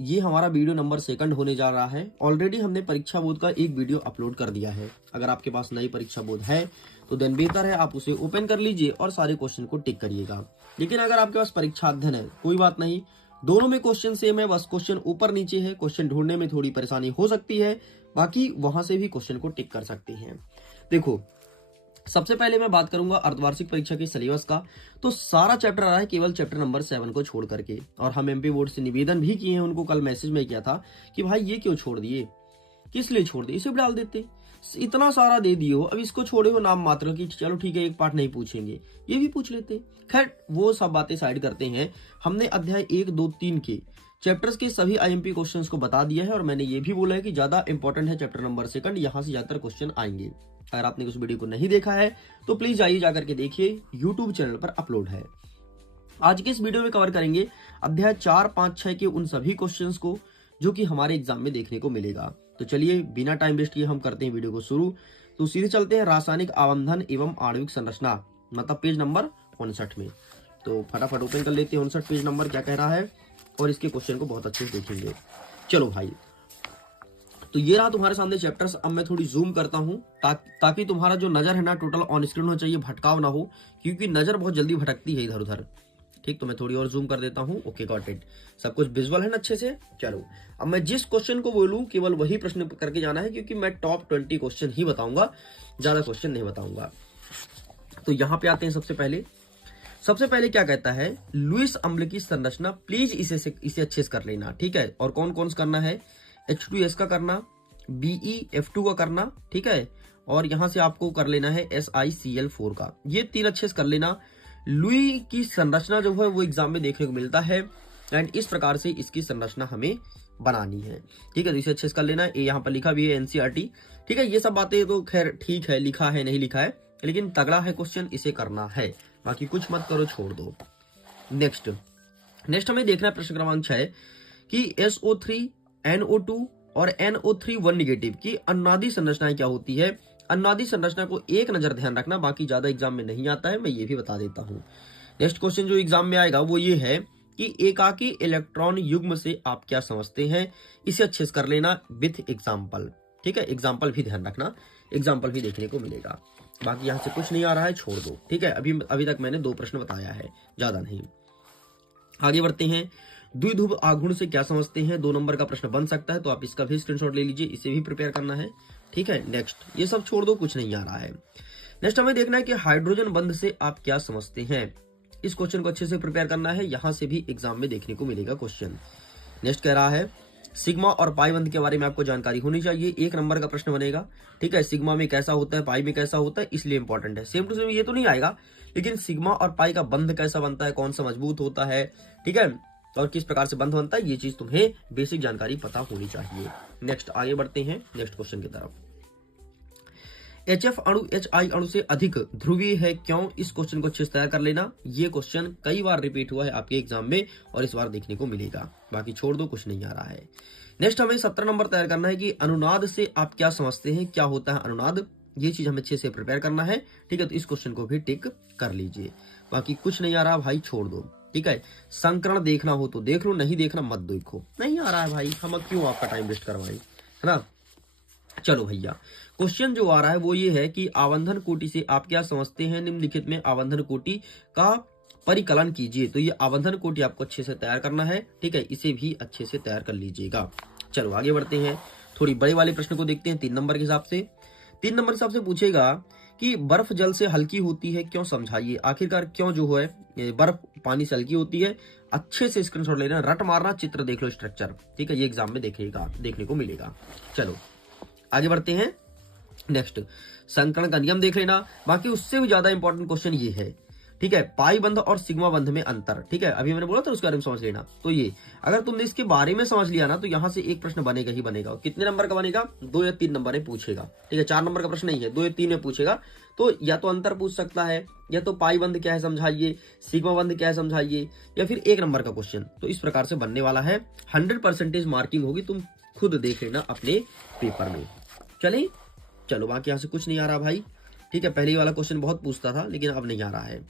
ये हमारा video number second होने जा रहा है। ऑलरेडी हमने परीक्षा बोध का एक वीडियो अपलोड कर दिया है। अगर आपके पास नई परीक्षा बोध है तो देन बेहतर है आप उसे ओपन कर लीजिए और सारे क्वेश्चन को टिक करिएगा। लेकिन अगर आपके पास परीक्षा अध्ययन है, कोई बात नहीं, दोनों में क्वेश्चन सेम है, बस क्वेश्चन ऊपर नीचे है। क्वेश्चन ढूंढने में थोड़ी परेशानी हो सकती है, बाकी वहां से भी क्वेश्चन को टिक कर सकते हैं। देखो, सबसे पहले मैं बात करूंगा अर्धवार्षिक परीक्षा के सिलेबस का। तो सारा चैप्टर आ रहा है केवल चैप्टर नंबर 7 को छोड़ करके। और हम एमपी बोर्ड से निवेदन भी किए हैं, उनको कल मैसेज में किया था कि भाई ये क्यों छोड़ दिए, किस लिए छोड़ दिए, इसे भी डाल देते। इतना सारा दे दिए हो, अब इसको छोड़े हो नाम मात्र की, चलो ठीक है एक पार्ट नहीं पूछेंगे, ये भी पूछ लेते। खैर वो सब बातें साइड करते हैं। हमने अध्याय 1, 2, 3 के चैप्टर्स के सभी आईएमपी क्वेश्चंस को बता दिया है और मैंने ये भी बोला है कि ज्यादा इंपॉर्टेंट है चैप्टर नंबर 2, यहाँ से ज्यादातर क्वेश्चन आएंगे। अगर आपने उस वीडियो को नहीं देखा है तो प्लीज आइए जाकर के देखिए, यूट्यूब चैनल पर अपलोड है। आज के इस वीडियो में कवर करेंगे अध्याय 4, 5, 6 के उन सभी क्वेश्चंस को जो कि हमारे एग्जाम में देखने को मिलेगा। तो चलिए बिना टाइम वेस्ट किए हम करते हैं वीडियो को शुरू। तो सीधे चलते हैं रासायनिक आवंधन एवं आणविक संरचना, मतलब पेज नंबर 59 में। तो फटाफट ओपन कर लेते हैं 59 पेज नंबर क्या कह रहा है और इसके क्वेश्चन को बहुत अच्छे से देखेंगे। चलो भाई, तो ये रहा तुम्हारे सामने चैप्टर्स। अब मैं थोड़ी जूम करता हूं ताकि तुम्हारा जो नजर है ना टोटल ऑन स्क्रीन होना चाहिए, भटकाव ना हो, क्योंकि नजर बहुत जल्दी भटकती है इधर उधर। ठीक, तो मैं थोड़ी और जूम कर देता हूं। ओके गॉट इट, सब कुछ विजुअल है ना अच्छे से। चलो अब मैं जिस क्वेश्चन को बोलूं केवल वही प्रश्न करके जाना है, क्योंकि मैं टॉप 20 क्वेश्चन ही बताऊंगा, ज्यादा क्वेश्चन नहीं बताऊंगा। तो यहाँ पे आते हैं। सबसे पहले क्या कहता है, लुईस अम्ल की संरचना। प्लीज इसे अच्छे से कर लेना, ठीक है। और कौन कौन सा करना है, H2S का करना, BeF2 का करना, ठीक है। और यहां से आपको कर लेना है SiCl4 का। ये 3 अच्छे से कर लेना। लुई की संरचना जो है वो एग्जाम में देखने को मिलता है एंड इस प्रकार से इसकी संरचना हमें बनानी है, ठीक है। तो इसे अच्छे से कर लेना है। यहाँ पर लिखा भी है NCERT, ठीक है। ये सब बातें तो खैर ठीक है, लिखा है नहीं लिखा है, लेकिन तगड़ा है क्वेश्चन, इसे करना है। बाकी कुछ मत करो, छोड़ दो। नेक्स्ट हमें देखना है प्रश्न क्रमांक 6 कि SO3, NO2 और NO3 1 नेगेटिव की अनुनादी संरचनाएं क्या होती है। अनुनादी संरचना को एक नजर ध्यान रखना, बाकी ज्यादा एग्जाम में नहीं आता है, मैं ये भी बता देता हूं। नेक्स्ट क्वेश्चन जो एग्जाम में आएगा वो ये है कि एकाकी इलेक्ट्रॉन युग्म से आप क्या समझते हैं। इसे अच्छे से कर लेना विथ एग्जाम्पल, ठीक है। एग्जाम्पल भी ध्यान रखना, एग्जाम्पल भी देखने को मिलेगा। बाकी यहां से कुछ नहीं आ रहा है, छोड़ दो, ठीक है। अभी तक मैंने 2 प्रश्न बताया है, ज्यादा नहीं। आगे बढ़ते हैं। द्विध्रुव आघूर्ण से क्या समझते हैं, 2 नंबर का प्रश्न बन सकता है, तो आप इसका भी स्क्रीनशॉट ले लीजिए, इसे भी प्रिपेयर करना है, ठीक है। नेक्स्ट, ये सब छोड़ दो, कुछ नहीं आ रहा है। नेक्स्ट हमें देखना है कि हाइड्रोजन बंध से आप क्या समझते हैं। इस क्वेश्चन को अच्छे से प्रिपेयर करना है, यहां से भी एग्जाम में देखने को मिलेगा क्वेश्चन। नेक्स्ट कह रहा है सिग्मा और पाई बंध के बारे में आपको जानकारी होनी चाहिए, 1 नंबर का प्रश्न बनेगा, ठीक है। सिग्मा में कैसा होता है, पाई में कैसा होता है, इसलिए इंपॉर्टेंट है। सेम टू सेम ये तो नहीं आएगा, लेकिन सिग्मा और पाई का बंध कैसा बनता है, कौन सा मजबूत होता है, ठीक है, और किस प्रकार से बंध बनता है, ये चीज तुम्हें बेसिक जानकारी पता होनी चाहिए। नेक्स्ट आगे बढ़ते हैं नेक्स्ट क्वेश्चन की तरफ। HF अणु HI अणु से अधिक ध्रुवीय है क्यों, इस क्वेश्चन को अच्छे से तैयार कर लेना। ये क्वेश्चन कई बार रिपीट हुआ है आपके एग्जाम में और इस बार देखने को मिलेगा। बाकी छोड़ दो, कुछ नहीं आ रहा है। नेक्स्ट हमें 17 नंबर तैयार करना है कि अनुनाद से आप क्या समझते हैं, क्या होता है अनुनाद, ये चीज हमें अच्छे से प्रिपेयर करना है, ठीक है। तो इस क्वेश्चन को भी टिक कर लीजिए। बाकी कुछ नहीं आ रहा भाई, छोड़ दो, ठीक है। संकरण देखना हो तो देख लो, नहीं देखना मत देखो। नहीं आ रहा है भाई, हम क्यों आपका टाइम वेस्ट करवाएं, है ना। चलो भैया, क्वेश्चन जो आ रहा है वो ये है कि आवंधन कोटि से आप क्या समझते हैं, निम्नलिखित में आवंधन कोटि का परिकलन कीजिए। तो ये आवंधन कोटि आपको अच्छे से तैयार करना है, ठीक है। इसे भी अच्छे से तैयार कर लीजिएगा। चलो आगे बढ़ते हैं, थोड़ी बड़े वाले प्रश्न को देखते हैं 3 नंबर के हिसाब से। 3 नंबर के हिसाब से पूछेगा कि बर्फ जल से हल्की होती है क्यों, समझाइए। आखिरकार क्यों जो है बर्फ पानी से हल्की होती है। अच्छे से स्क्रीनशॉट लेना, रट मारना, चित्र देख लो, स्ट्रक्चर, ठीक है। ये एग्जाम में देखने को मिलेगा। चलो आगे बढ़ते हैं। नेक्स्ट, संकरण का नियम देख लेना। बाकी उससे भी ज्यादा इंपॉर्टेंट क्वेश्चन ये है, ठीक है, पाई बंध और सिग्मा बंध में अंतर, ठीक है। अभी मैंने बोला था उसके बारे में समझ लेना। तो ये अगर तुमने इसके बारे में समझ लिया ना तो यहां से एक प्रश्न बनेगा ही बनेगा। कितने नंबर का बनेगा, 2 या 3 नंबर में पूछेगा, ठीक है। 4 नंबर का प्रश्न नहीं है, 2 या 3 में पूछेगा। तो या तो अंतर पूछ सकता है, या तो पाई बंध क्या है समझाइए, सिग्मा बंध क्या है समझाइए, या फिर 1 नंबर का क्वेश्चन। तो इस प्रकार से बनने वाला है। 100% मार्किंग होगी, तुम खुद देख लेना अपने पेपर में। चलो बाकी यहां से कुछ नहीं आ रहा भाई, ठीक है। पहले वाला क्वेश्चन बहुत पूछता था, लेकिन अब नहीं आ रहा है।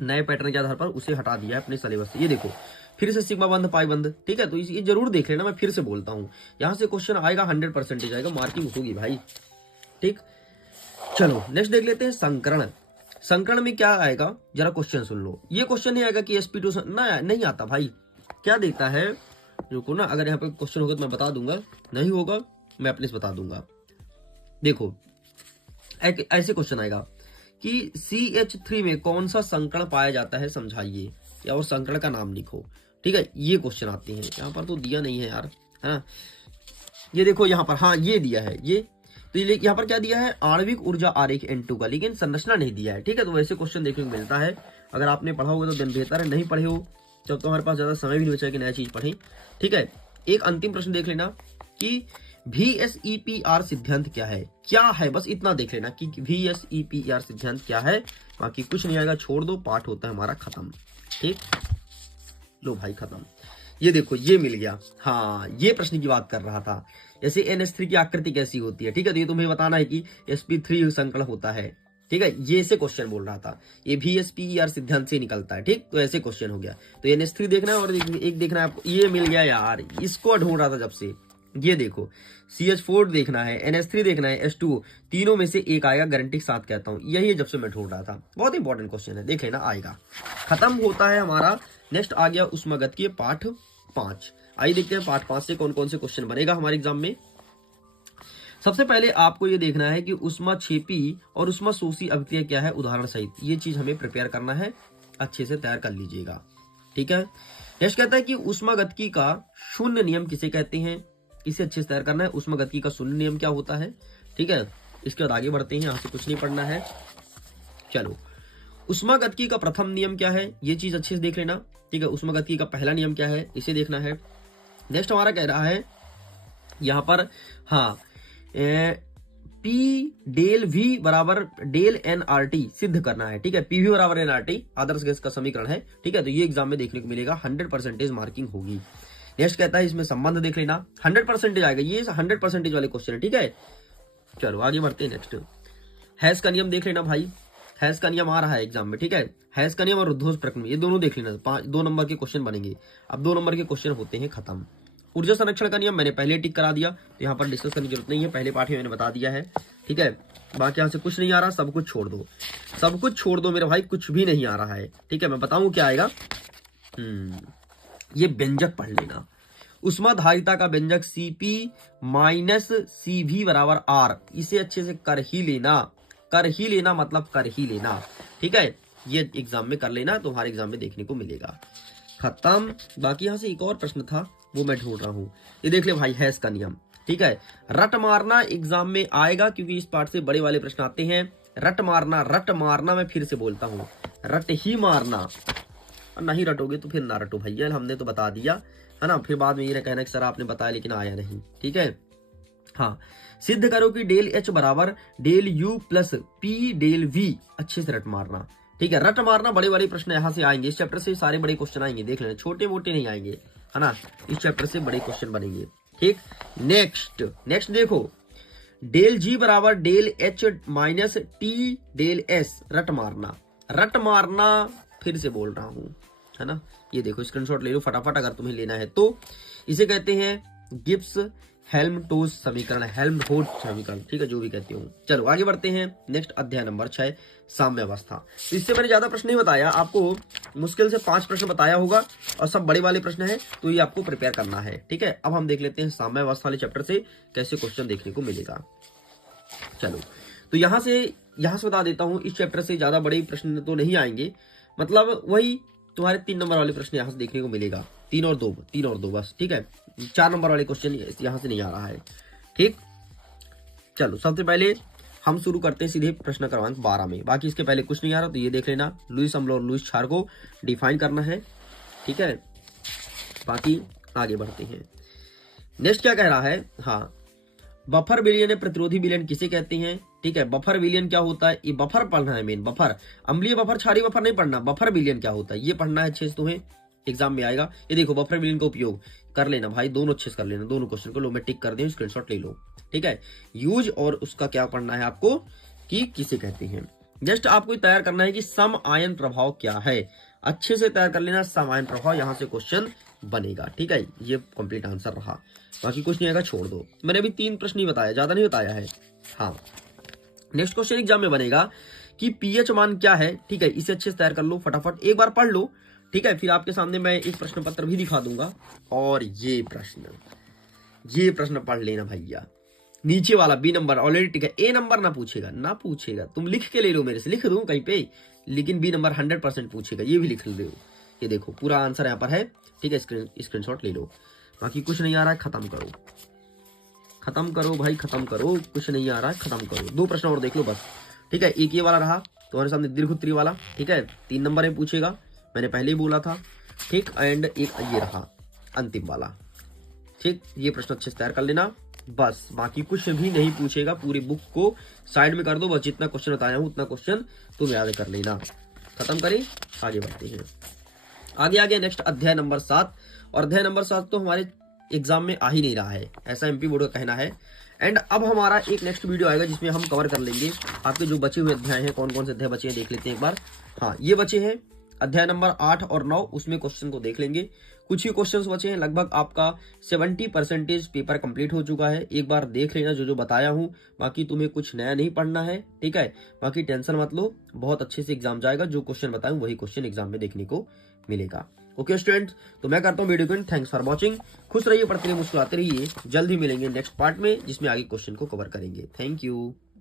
नए पैटर्न के आधार पर उसे हटा दिया है अपने सिलेबस से। ये देखो, फिर से सिग्मा बंध पाई बंध, ठीक है। तो ये जरूर देख लेना, मैं फिर से बोलता हूँ, यहाँ से क्वेश्चन आएगा 100% आएगा, मार्किंग होगी भाई, ठीक। चलो नेक्स्ट देख लेते हैं संकरण। संकरण में क्या आएगा जरा क्वेश्चन सुन लो। ये क्वेश्चन नहीं आएगा कि sp2 ना, नहीं आता भाई। क्या देखता है, रुको ना, अगर यहाँ पे क्वेश्चन होगा तो मैं बता दूंगा, नहीं होगा मैं अपने से बता दूंगा। देखो ऐसे क्वेश्चन आएगा कि CH3 में कौन सा संकरण पाया जाता है समझाइए, या और संकरण का नाम लिखो, ठीक है। ये क्वेश्चन आते हैं, यहाँ पर तो दिया नहीं है यार, हाँ ये देखो यहाँ पर, हाँ ये दिया है ये, तो ये यहाँ पर क्या दिया है, आणविक ऊर्जा आरेख N2 का, लेकिन संरचना नहीं दिया है, ठीक है। तो वैसे क्वेश्चन देखने को मिलता है, अगर आपने पढ़ा होगा तो दिन बेहतर है, नहीं पढ़े हो जब तो हमारे पास ज्यादा समय भी नहीं बचा कि नया चीज पढ़ें, ठीक है। एक अंतिम प्रश्न देख लेना कि VSEPR सिद्धांत क्या है, क्या है, बस इतना देख लेना कि VSEPR सिद्धांत क्या है, बाकी कुछ नहीं आएगा, छोड़ दो, पाठ होता है हमारा खत्म, ठीक। लो भाई खत्म, ये देखो ये मिल गया, हाँ ये प्रश्न की बात कर रहा था, जैसे NH3 की आकृति कैसी होती है, ठीक है। तो ये तुम्हें बताना है कि sp3 संकरण होता है, ठीक है। ये ऐसे क्वेश्चन बोल रहा था, ये VSEPR सिद्धांत से निकलता है, ठीक। तो ऐसे क्वेश्चन हो गया, तो NH3 देखना है और एक देखना है आपको, ये मिल गया यार, इसको ढूंढ रहा था जब से, ये देखो CH4 देखना है, NH3 देखना है, H2, तीनों में से एक आएगा, गारंटी के साथ कहता हूं, यही जब से मैं ढूंढ रहा था, बहुत इंपॉर्टेंट क्वेश्चन है, देख लेना आएगा। खत्म होता है हमारा, नेक्स्ट आ गया ऊष्मागतिकीय पाठ 5। आइए देखते हैं पाठ 5 से कौन कौन से क्वेश्चन बनेगा हमारे एग्जाम में। सबसे पहले आपको ये देखना है कि ऊष्माक्षेपी और ऊष्माशोषी अभिक्रिया क्या है उदाहरण सहित, ये चीज हमें प्रिपेयर करना है, अच्छे से तैयार कर लीजिएगा, ठीक है। नेक्स्ट कहता है कि ऊष्मागतिकी का शून्य नियम किसे कहते हैं, इसे अच्छे से तैयार करना है, ऊष्मागतिकी का शून्य नियम क्या होता है, ठीक है। इसके बाद आगे बढ़ते हैं, यहाँ से कुछ नहीं पढ़ना है। चलो ऊष्मागतिकी का प्रथम नियम क्या है, ये चीज अच्छे से देख लेना, ठीक है। ऊष्मागतिकी का पहला नियम क्या है, इसे देखना है। नेक्स्ट हमारा कह रहा है यहाँ पर, हाँ P डेल V बराबर डेल nRT सिद्ध करना है, ठीक है। PV बराबर nRT आदर्श गैस का समीकरण है, ठीक है। तो ये एग्जाम में देखने को मिलेगा, 100% मार्किंग होगी। नेक्स्ट कहता है इसमें संबंध देख लेना, 100% आएगा, ये 100% वाले क्वेश्चन है, ठीक है। चलो आगे बढ़ते हैं। नेक्स्ट हैश का नियम देख लेना भाई, हैश का नियम आ रहा है एग्जाम में, ठीक है। हैश का नियम और रुद्धोष प्रक्रम, ये दोनों देख लेना, 2 नंबर के क्वेश्चन बनेंगे। अब 2 नंबर के क्वेश्चन होते हैं खत्म। ऊर्जा संरक्षण का नियम मैंने पहले टिक करा दिया, तो यहाँ पर डिस्कस करने की जरूरत नहीं है, पहले पाठ में मैंने बता दिया है, ठीक है। बाकी यहाँ से कुछ नहीं आ रहा, सब कुछ छोड़ दो, सब कुछ छोड़ दो मेरे भाई, कुछ भी नहीं आ रहा है, ठीक है। मैं बताऊं क्या आएगा, ये व्यंजक पढ़ लेना, उष्माधारिता का व्यंजक Cp माइनस Cv बराबर R, इसे अच्छे से कर ही लेना, कर ही लेना मतलब कर ही लेना, ठीक है। ये एग्जाम में कर लेना, तुम्हारे एग्जाम में देखने को मिलेगा। खत्म। बाकी यहाँ से एक और प्रश्न था, वो मैं ढूंढ रहा हूँ, ये देख ले भाई, हैश का नियम, ठीक है। रट मारना एग्जाम में आएगा, क्योंकि इस पार्ट से बड़े वाले प्रश्न आते हैं। रट मारना, रट मारना, मैं फिर से बोलता हूँ, रट ही मारना, और नहीं रटोगे तो फिर ना रटो भैया, हमने तो बता दिया है ना, फिर बाद में ये कहना कि सर आपने बताया लेकिन आया नहीं, ठीक है। हाँ, सिद्ध करो कि डेल H बराबर del U plus P del V, अच्छे से रट मारना, ठीक है। रट मारना बड़े वाले प्रश्न यहाँ से आएंगे, इस चैप्टर से सारे बड़े क्वेश्चन आएंगे, देख लेना, छोटे मोटे नहीं आएंगे, है ना, इस चैप्टर से बड़े क्वेश्चन बनेंगे, ठीक। नेक्स्ट देखो, डेल G बराबर del H minus T del S, रट मारना, फिर से बोल रहा हूं, है ना। ये देखो स्क्रीनशॉट ले लो फटाफट अगर तुम्हें लेना है तो। इसे कहते हैं गिब्स हेल्महोल्ट्ज समीकरण, हेल्महोल्ट्ज समीकरण, ठीक है, जो भी कहते हो। चलो आगे बढ़ते हैं। नेक्स्ट अध्याय नंबर 6 साम्य अवस्था। तो इससे मैंने ज्यादा प्रश्न नहीं बताया आपको, मुश्किल से 5 प्रश्न बताया होगा, और सब बड़े वाले प्रश्न है, तो ये आपको प्रिपेयर करना है, ठीक है। अब हम देख लेते हैं साम्य अवस्था वाले चैप्टर से कैसे क्वेश्चन देखने को मिलेगा। चलो तो यहाँ से बता देता हूँ, इस चैप्टर से ज्यादा बड़े प्रश्न तो नहीं आएंगे, मतलब वही तुम्हारे 3 नंबर वाले प्रश्न यहाँ से देखने को मिलेगा, 3 और 2 बस, ठीक है। 4 नंबर वाले क्वेश्चन यहाँ से नहीं आ रहा है, ठीक। चलो सबसे पहले हम शुरू करते हैं सीधे प्रश्न क्रमांक 12 में, बाकी इसके पहले कुछ नहीं आ रहा, तो ये देख लेना, लुईस अम्ल और लुईस क्षार को डिफाइन करना है, ठीक है। बाकी आगे बढ़ते हैं। नेक्स्ट क्या कह रहा है, हाँ, बफर विलयन या प्रतिरोधी विलयन किसे कहते हैं, ठीक है। बफर विलयन क्या होता है, ये बफर पढ़ना है मेन, बफर, अम्लीय बफर क्षारीय बफर नहीं पढ़ना, बफर विलयन क्या होता है ये पढ़ना है अच्छे से, तुम्हें एग्जाम में आएगा। ये देखो बफर विलयन का उपयोग कर लेना भाई, दोनों अच्छे से कर लेना, दोनों क्वेश्चन को लो, मैं टिक कर दूं, स्क्रीनशॉट ले लो, ठीक है। यूज और उसका क्या पढ़ना है आपको कि किसे कहते हैं। जस्ट आपको तैयार करना है कि सम आयन प्रभाव क्या है, अच्छे से तैयार कर लेना। सामान्य प्रभाव यहाँ से क्वेश्चन बनेगा, ठीक है। ये कंप्लीट आंसर रहा, बाकी कुछ नहीं आएगा छोड़ दो। मैंने अभी 3 प्रश्न ही बताया, ज्यादा नहीं बताया है। हाँ, नेक्स्ट क्वेश्चन एग्जाम में बनेगा कि पीएच मान क्या है, ठीक है। इसे अच्छे से तैयार कर लो, फटाफट एक बार पढ़ लो, ठीक है। फिर आपके सामने मैं एक प्रश्न पत्र भी दिखा दूंगा। और ये प्रश्न पढ़ लेना भैया, नीचे वाला बी नंबर ऑलरेडी, ठीक है। ए नंबर ना पूछेगा, तुम लिख के ले लो, मेरे से लिख दूं कहीं पे, लेकिन बी नंबर 100% पूछेगा, ये भी लिख लो। ये देखो पूरा आंसर यहाँ पर है, ठीक है। स्क्रीनशॉट ले लो। बाकी कुछ नहीं आ रहा है, खत्म करो भाई, खत्म करो। कुछ नहीं आ रहा है, खत्म करो। 2 प्रश्न और देख लो बस, ठीक है। एक ये वाला रहा तुम्हारे सामने, दीर्घोत्तरी वाला, ठीक है। 3 नंबर में पूछेगा, मैंने पहले ही बोला था, ठीक। एंड एक ये रहा अंतिम वाला, ठीक। ये प्रश्न अच्छे से तैयार कर लेना बस, बाकी कुछ भी नहीं पूछेगा। पूरी बुक को साइड में कर दो, बस जितना क्वेश्चन बताया हूं उतना क्वेश्चन तुम याद कर लेना। खत्म करें, आगे बढ़ते हैं। आगे नेक्स्ट अध्याय नंबर 7। और अध्याय नंबर 7 तो हमारे एग्जाम में आ ही नहीं रहा है, ऐसा एमपी बोर्ड का कहना है। एंड अब हमारा एक नेक्स्ट वीडियो आएगा जिसमें हम कवर कर लेंगे आपके जो बचे हुए अध्याय हैं, कौन कौन से अध्याय बचे हैं देख लेते हैं एक बार। हाँ, ये बचे हैं अध्याय नंबर 8 और 9, उसमें क्वेश्चन को देख लेंगे। कुछ ही क्वेश्चंस बचे हैं, लगभग आपका 70% पेपर कंप्लीट हो चुका है। एक बार देख लेना जो बताया हूं, बाकी तुम्हें कुछ नया नहीं पढ़ना है, ठीक है। बाकी टेंशन मत लो, बहुत अच्छे से एग्जाम जाएगा। जो क्वेश्चन बताऊं वही क्वेश्चन एग्जाम में देखने को मिलेगा। ओके स्टूडेंट्स, तो मैं करता हूँ वीडियो को, थैंक्स फॉर वॉचिंग। खुश रहिए, पढ़ते रहिए, मुस्कुराते रहिए। जल्द ही मिलेंगे नेक्स्ट पार्ट में, जिसमें आगे क्वेश्चन को कवर करेंगे। Thank you.